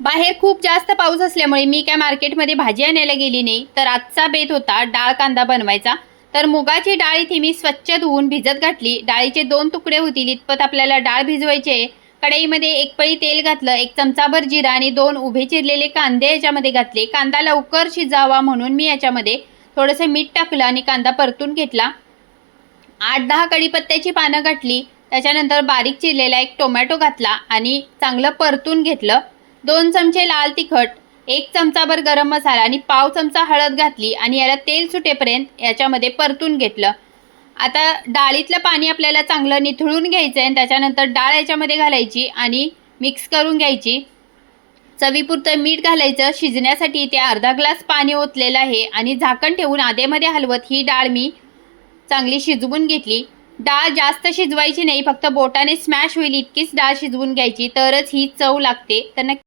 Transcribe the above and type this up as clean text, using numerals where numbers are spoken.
बाहेर खूप जास्त पाऊस असल्यामुळे मी काय मार्केटमध्ये भाजी आणायला गेली नाही, तर आजचा बेत होता डाळ कांदा बनवायचा। तर मुगाची डाळ इथे मी स्वच्छ धुवून भिजत घातली। डाळीचे 2 तुकडे होतील इतपत आपल्याला डाळ भिजवायची आहे। कढईमध्ये 1 पळी तेल घातलं, 1 चमचाभर जिरा आणि 2 उभे चिरलेले कांदे याच्यामध्ये घातले। कांदा लवकर शिजावा म्हणून मी याच्यामध्ये थोडंसं मीठ टाकलं आणि कांदा परतून घेतला। 8-10 कढीपत्त्याची पानं घातली, त्याच्यानंतर बारीक चिरलेला 1 टोमॅटो घातला आणि चांगलं परतून घेतलं। 2 चमचे लाल तिखट, 1 चमचाभर गरम मसाला आणि पाव चमचा हळद घातली आणि याला तेल सुटेपर्यंत याच्यामध्ये परतून घेतलं। आता डाळीतलं पाणी आपल्याला चांगलं निथळून घ्यायचं आहे आणि त्याच्यानंतर डाळ याच्यामध्ये घालायची आणि मिक्स करून घ्यायची। चवीपुरतं मीठ घालायचं। शिजण्यासाठी इथे अर्धा ग्लास पाणी ओतलेलं आहे आणि झाकण ठेवून आधेमध्ये हलवत ही डाळ मी चांगली शिजवून घेतली। डाळ जास्त शिजवायची नाही, फक्त बोटाने स्मॅश होईल इतकीच डाळ शिजवून घ्यायची, तरच ही चव लागते। तर